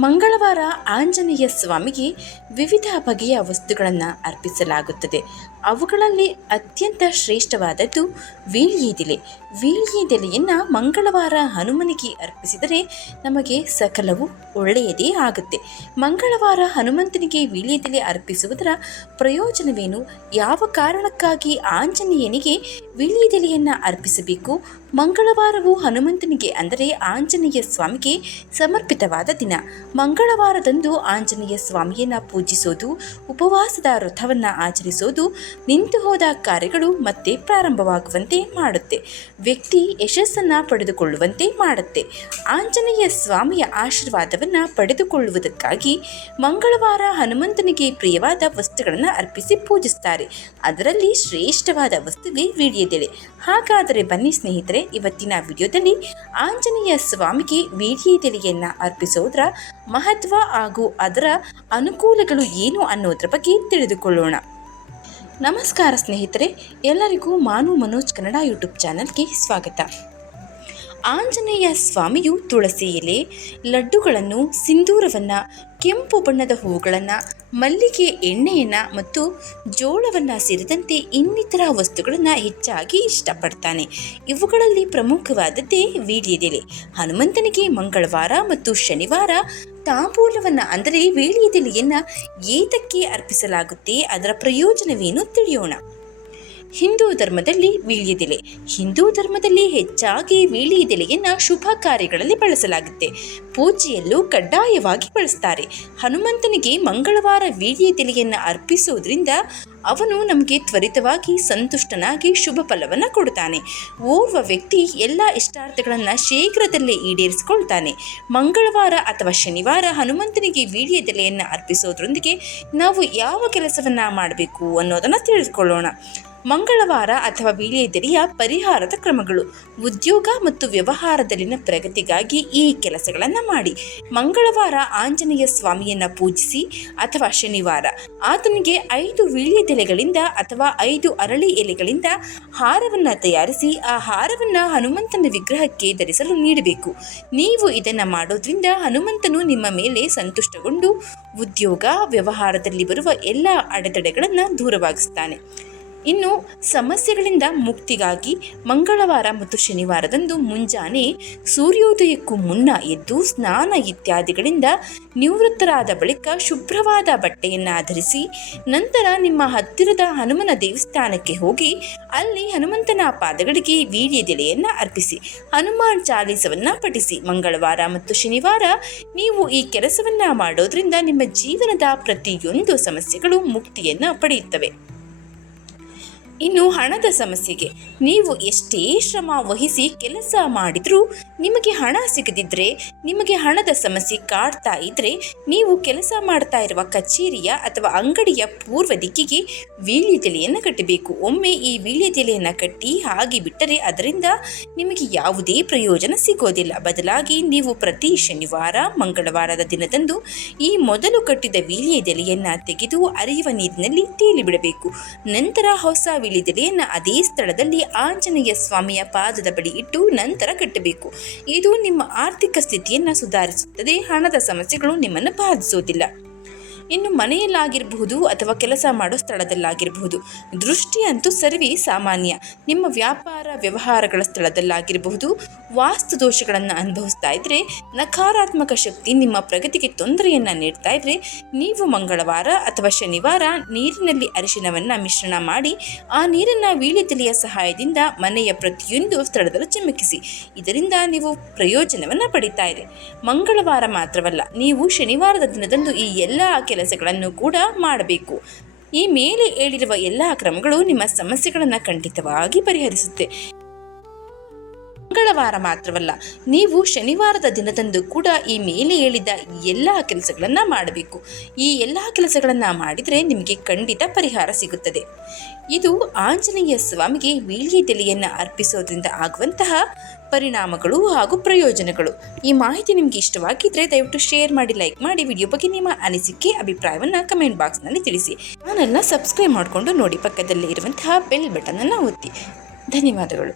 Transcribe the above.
ಮಂಗಳವಾರ ಆಂಜನೇಯ ಸ್ವಾಮಿಗೆ ವಿವಿಧ ಬಗೆಯ ವಸ್ತುಗಳನ್ನು ಅರ್ಪಿಸಲಾಗುತ್ತದೆ. ಅವುಗಳಲ್ಲಿ ಅತ್ಯಂತ ಶ್ರೇಷ್ಠವಾದದ್ದು ವೀಳ್ಯದೆಲೆ. ವೀಳ್ಯದೆಲೆಯನ್ನು ಮಂಗಳವಾರ ಹನುಮನಿಗೆ ಅರ್ಪಿಸಿದರೆ ನಮಗೆ ಸಕಲವು ಒಳ್ಳೆಯದೇ ಆಗುತ್ತೆ. ಮಂಗಳವಾರ ಹನುಮಂತನಿಗೆ ವೀಳ್ಯದೆಲೆ ಅರ್ಪಿಸುವುದರ ಪ್ರಯೋಜನವೇನು? ಯಾವ ಕಾರಣಕ್ಕಾಗಿ ಆಂಜನೇಯನಿಗೆ ವೀಳ್ಯದೆಲೆಯನ್ನು ಅರ್ಪಿಸಬೇಕು. ಮಂಗಳವಾರವು ಹನುಮಂತನಿಗೆ, ಅಂದರೆ ಆಂಜನೇಯ ಸ್ವಾಮಿಗೆ ಸಮರ್ಪಿತವಾದ ದಿನ. ಮಂಗಳವಾರದಂದು ಆಂಜನೇಯ ಸ್ವಾಮಿಯನ್ನು ಪೂಜಿಸೋದು, ಉಪವಾಸದ ವ್ರತವನ್ನು ಆಚರಿಸೋದು, ನಿಂತು ಹೋದ ಕಾರ್ಯಗಳು ಮತ್ತೆ ಪ್ರಾರಂಭವಾಗುವಂತೆ ಮಾಡುತ್ತೆ. ವ್ಯಕ್ತಿ ಯಶಸ್ಸನ್ನು ಪಡೆದುಕೊಳ್ಳುವಂತೆ ಮಾಡುತ್ತೆ. ಆಂಜನೇಯ ಸ್ವಾಮಿಯ ಆಶೀರ್ವಾದವನ್ನು ಪಡೆದುಕೊಳ್ಳುವುದಕ್ಕಾಗಿ ಮಂಗಳವಾರ ಹನುಮಂತನಿಗೆ ಪ್ರಿಯವಾದ ವಸ್ತುಗಳನ್ನು ಅರ್ಪಿಸಿ ಪೂಜಿಸ್ತಾರೆ. ಅದರಲ್ಲಿ ಶ್ರೇಷ್ಠವಾದ ವಸ್ತುವೇ ವೀಳ್ಯದೆಲೆ ಹಾಗಾದರೆ ಬನ್ನಿ ಸ್ನೇಹಿತರೆ, ಇವತ್ತಿನ ವಿಡಿಯೋದಲ್ಲಿ ಆಂಜನೇಯ ಸ್ವಾಮಿಗೆ ವೀರ್ಯದೆಲೆಯನ್ನು ಅರ್ಪಿಸೋದ್ರ ಮಹತ್ವ ಹಾಗೂ ಅದರ ಅನುಕೂಲಗಳು ಏನು ಅನ್ನೋದ್ರ ಬಗ್ಗೆ ತಿಳಿದುಕೊಳ್ಳೋಣ. ನಮಸ್ಕಾರ ಸ್ನೇಹಿತರೆ, ಎಲ್ಲರಿಗೂ ಮಾನು ಮನೋಜ್ ಕನ್ನಡ ಯೂಟ್ಯೂಬ್ ಚಾನಲ್ಗೆ ಸ್ವಾಗತ. ಆಂಜನೇಯ ಸ್ವಾಮಿಯು ತುಳಸಿ ಎಲೆ, ಲಡ್ಡುಗಳನ್ನು, ಸಿಂಧೂರವನ್ನು, ಕೆಂಪು ಬಣ್ಣದ ಹೂಗಳನ್ನು, ಮಲ್ಲಿಗೆ ಎಣ್ಣೆಯನ್ನು ಮತ್ತು ಜೋಳವನ್ನು ಸೇರಿದಂತೆ ಇನ್ನಿತರ ವಸ್ತುಗಳನ್ನು ಹೆಚ್ಚಾಗಿ ಇಷ್ಟಪಡ್ತಾನೆ. ಇವುಗಳಲ್ಲಿ ಪ್ರಮುಖವಾದದ್ದೇ ವೀಳ್ಯದೆಲೆ. ಹನುಮಂತನಿಗೆ ಮಂಗಳವಾರ ಮತ್ತು ಶನಿವಾರ ತಾಂಬೂಲವನ್ನು ಅಂದರೆ ವೀಳ್ಯದೆಲೆಯನ್ನು ಏತಕ್ಕೆ ಅರ್ಪಿಸಲಾಗುತ್ತೆ ಅದರ ಪ್ರಯೋಜನವೇನು ತಿಳಿಯೋಣ. ಹಿಂದೂ ಧರ್ಮದಲ್ಲಿ ವೀಳ್ಯದೆಲೆ. ಹಿಂದೂ ಧರ್ಮದಲ್ಲಿ ಹೆಚ್ಚಾಗಿ ವೀಳ್ಯದೆಲೆಯನ್ನು ಶುಭ ಕಾರ್ಯಗಳಲ್ಲಿ ಬಳಸಲಾಗುತ್ತೆ. ಪೂಜೆಯಲ್ಲೂ ಕಡ್ಡಾಯವಾಗಿ ಬಳಸ್ತಾರೆ. ಹನುಮಂತನಿಗೆ ಮಂಗಳವಾರ ವೀಳ್ಯದೆಲೆಯನ್ನು ಅರ್ಪಿಸುವುದರಿಂದ ಅವನು ನಮಗೆ ತ್ವರಿತವಾಗಿ ಸಂತುಷ್ಟನಾಗಿ ಶುಭ ಫಲವನ್ನು ಕೊಡುತ್ತಾನೆ ಓರ್ವ ವ್ಯಕ್ತಿ ಎಲ್ಲ ಇಷ್ಟಾರ್ಥಗಳನ್ನು ಶೀಘ್ರದಲ್ಲೇ ಈಡೇರಿಸಿಕೊಳ್ತಾನೆ. ಮಂಗಳವಾರ ಅಥವಾ ಶನಿವಾರ ಹನುಮಂತನಿಗೆ ವೀಳ್ಯದೆಲೆಯನ್ನು ಅರ್ಪಿಸೋದ್ರೊಂದಿಗೆ ನಾವು ಯಾವ ಕೆಲಸವನ್ನು ಮಾಡಬೇಕು ಅನ್ನೋದನ್ನು ತಿಳಿದುಕೊಳ್ಳೋಣ. ಮಂಗಳವಾರ ಅಥವಾ ವೀಳ್ಯದೆಲೆಯ ಪರಿಹಾರದ ಕ್ರಮಗಳು. ಉದ್ಯೋಗ ಮತ್ತು ವ್ಯವಹಾರದಲ್ಲಿನ ಪ್ರಗತಿಗಾಗಿ ಈ ಕೆಲಸಗಳನ್ನು ಮಾಡಿ. ಮಂಗಳವಾರ ಆಂಜನೇಯ ಸ್ವಾಮಿಯನ್ನು ಪೂಜಿಸಿ ಅಥವಾ ಶನಿವಾರ ಆತನಿಗೆ ಐದು ವೀಳ್ಯದೆಲೆಗಳಿಂದ ಅಥವಾ ಐದು ಅರಳಿ ಎಲೆಗಳಿಂದ ಹಾರವನ್ನು ತಯಾರಿಸಿ ಆ ಹಾರವನ್ನು ಹನುಮಂತನ ವಿಗ್ರಹಕ್ಕೆ ಧರಿಸಲು ನೀಡಬೇಕು. ನೀವು ಇದನ್ನು ಮಾಡೋದ್ರಿಂದ ಹನುಮಂತನು ನಿಮ್ಮ ಮೇಲೆ ಸಂತುಷ್ಟಗೊಂಡು ಉದ್ಯೋಗ, ವ್ಯವಹಾರದಲ್ಲಿ ಬರುವ ಎಲ್ಲ ಅಡೆತಡೆಗಳನ್ನು ದೂರವಾಗಿಸ್ತಾನೆ ಇನ್ನು ಸಮಸ್ಯೆಗಳಿಂದ ಮುಕ್ತಿಗಾಗಿ ಮಂಗಳವಾರ ಮತ್ತು ಶನಿವಾರದಂದು ಮುಂಜಾನೆ ಸೂರ್ಯೋದಯಕ್ಕೂ ಮುನ್ನ ಎದ್ದು ಸ್ನಾನ ಇತ್ಯಾದಿಗಳಿಂದ ನಿವೃತ್ತರಾದ ಬಳಿಕ ಶುಭ್ರವಾದ ಬಟ್ಟೆಯನ್ನು ಧರಿಸಿ ನಂತರ ನಿಮ್ಮ ಹತ್ತಿರದ ಹನುಮನ ದೇವಸ್ಥಾನಕ್ಕೆ ಹೋಗಿ ಅಲ್ಲಿ ಹನುಮಂತನ ಪಾದಗಳಿಗೆ ವೀಳ್ಯದೆಲೆಯನ್ನು ಅರ್ಪಿಸಿ, ಹನುಮಾನ್ ಚಾಲೀಸವನ್ನು ಪಠಿಸಿ. ಮಂಗಳವಾರ ಮತ್ತು ಶನಿವಾರ ನೀವು ಈ ಕೆಲಸವನ್ನು ಮಾಡೋದ್ರಿಂದ ನಿಮ್ಮ ಜೀವನದ ಪ್ರತಿಯೊಂದು ಸಮಸ್ಯೆಗಳು ಮುಕ್ತಿಯನ್ನು ಪಡೆಯುತ್ತವೆ. ಇನ್ನು ಹಣದ ಸಮಸ್ಯೆಗೆ ನೀವು ಎಷ್ಟೇ ಶ್ರಮ ವಹಿಸಿ ಕೆಲಸ ಮಾಡಿದರೂ ನಿಮಗೆ ಹಣ ಸಿಗದಿದ್ದರೆ ನಿಮಗೆ ಹಣದ ಸಮಸ್ಯೆ ಕಾಡ್ತಾ ಇದ್ದರೆ ನೀವು ಕೆಲಸ ಮಾಡ್ತಾ ಇರುವ ಕಚೇರಿಯ ಅಥವಾ ಅಂಗಡಿಯ ಪೂರ್ವ ದಿಕ್ಕಿಗೆ ವೀಳ್ಯದೆಲೆಯನ್ನು ಕಟ್ಟಬೇಕು. ಒಮ್ಮೆ ಈ ವೀಳ್ಯದೆಲೆಯನ್ನು ಕಟ್ಟಿ ಹಾಗೆ ಬಿಟ್ಟರೆ ಅದರಿಂದ ನಿಮಗೆ ಯಾವುದೇ ಪ್ರಯೋಜನ ಸಿಗೋದಿಲ್ಲ. ಬದಲಾಗಿ ನೀವು ಪ್ರತಿ ಶನಿವಾರ, ಮಂಗಳವಾರದ ದಿನದಂದು ಈ ಮೊದಲು ಕಟ್ಟಿದ ವೀಳ್ಯದೆಲೆಯನ್ನು ತೆಗೆದು ಅರಿಯುವ ನೀರಿನಲ್ಲಿ ತೇಲಿಬಿಡಬೇಕು ನಂತರ ಹೊಸ ವೀಳ್ಯದೆಲೆಯನ್ನು ಅದೇ ಸ್ಥಳದಲ್ಲಿ ಆಂಜನೇಯ ಸ್ವಾಮಿಯ ಪಾದದ ಬಳಿ ಇಟ್ಟು ನಂತರ ಕಟ್ಟಬೇಕು. ಇದು ನಿಮ್ಮ ಆರ್ಥಿಕ ಸ್ಥಿತಿಯನ್ನು ಸುಧಾರಿಸುತ್ತದೆ. ಹಣದ ಸಮಸ್ಯೆಗಳು ನಿಮ್ಮನ್ನು ಬಾಧಿಸುವುದಿಲ್ಲ ಇನ್ನು ಮನೆಯಲ್ಲಾಗಿರಬಹುದು ಅಥವಾ ಕೆಲಸ ಮಾಡೋ ಸ್ಥಳದಲ್ಲಾಗಿರಬಹುದು. ದೃಷ್ಟಿ ಅಂತೂ ಸರ್ವಿ ಸಾಮಾನ್ಯ. ನಿಮ್ಮ ವ್ಯಾಪಾರ ವ್ಯವಹಾರಗಳ ಸ್ಥಳದಲ್ಲಾಗಿರಬಹುದು. ವಾಸ್ತು ದೋಷಗಳನ್ನು ಅನುಭವಿಸ್ತಾ ಇದ್ದರೆ ನಕಾರಾತ್ಮಕ ಶಕ್ತಿ ನಿಮ್ಮ ಪ್ರಗತಿಗೆ ತೊಂದರೆಯನ್ನು ನೀಡ್ತಾ ಇದ್ದರೆ ನೀವು ಮಂಗಳವಾರ ಅಥವಾ ಶನಿವಾರ ನೀರಿನಲ್ಲಿ ಅರಿಶಿನವನ್ನು ಮಿಶ್ರಣ ಮಾಡಿ, ಆ ನೀರನ್ನು ವೀಳ್ಯದೆಲೆಯ ಸಹಾಯದಿಂದ ಮನೆಯ ಪ್ರತಿಯೊಂದು ಸ್ಥಳದಲ್ಲೂ ಚಿಮುಕಿಸಿ. ಇದರಿಂದ ನೀವು ಪ್ರಯೋಜನವನ್ನು ಪಡಿತಾ ಇದೆ ಮಂಗಳವಾರ ಮಾತ್ರವಲ್ಲ, ನೀವು ಶನಿವಾರದ ದಿನದಂದು ಈ ಎಲ್ಲ ಕೆಲಸಗಳನ್ನು ಕೂಡ ಮಾಡಬೇಕು. ಈ ಮೇಲೆ ಹೇಳಿರುವ ಎಲ್ಲ ಕ್ರಮಗಳು ನಿಮ್ಮ ಸಮಸ್ಯೆಗಳನ್ನು ಖಂಡಿತವಾಗಿ ಪರಿಹರಿಸುತ್ತೆ. ಮಂಗಳವಾರ ಮಾತ್ರವಲ್ಲ, ನೀವು ಶನಿವಾರದ ದಿನದಂದು ಕೂಡ ಈ ಮೇಲೆ ಹೇಳಿದ ಎಲ್ಲ ಕೆಲಸಗಳನ್ನು ಮಾಡಬೇಕು. ಈ ಎಲ್ಲ ಕೆಲಸಗಳನ್ನು ಮಾಡಿದರೆ ನಿಮಗೆ ಖಂಡಿತ ಪರಿಹಾರ ಸಿಗುತ್ತದೆ. ಇದು ಆಂಜನೇಯ ಸ್ವಾಮಿಗೆ ವೀಳ್ಯದೆಲೆಯನ್ನು ಅರ್ಪಿಸೋದ್ರಿಂದ ಆಗುವಂತಹ ಪರಿಣಾಮಗಳು ಹಾಗೂ ಪ್ರಯೋಜನಗಳು. ಈ ಮಾಹಿತಿ ನಿಮಗೆ ಇಷ್ಟವಾಗಿದ್ದರೆ ದಯವಿಟ್ಟು ಶೇರ್ ಮಾಡಿ ಲೈಕ್ ಮಾಡಿ. ವಿಡಿಯೋ ಬಗ್ಗೆ ನಿಮ್ಮ ಅನಿಸಿಕೆ, ಅಭಿಪ್ರಾಯವನ್ನು ಕಮೆಂಟ್ ಬಾಕ್ಸ್ನಲ್ಲಿ ತಿಳಿಸಿ. ನಾನೆಲ್ಲ ಸಬ್ಸ್ಕ್ರೈಬ್ ಮಾಡಿಕೊಂಡು ನೋಡಿ ಪಕ್ಕದಲ್ಲಿ ಇರುವಂತಹ ಬೆಲ್ ಬಟನನ್ನು ಒತ್ತಿ. ಧನ್ಯವಾದಗಳು.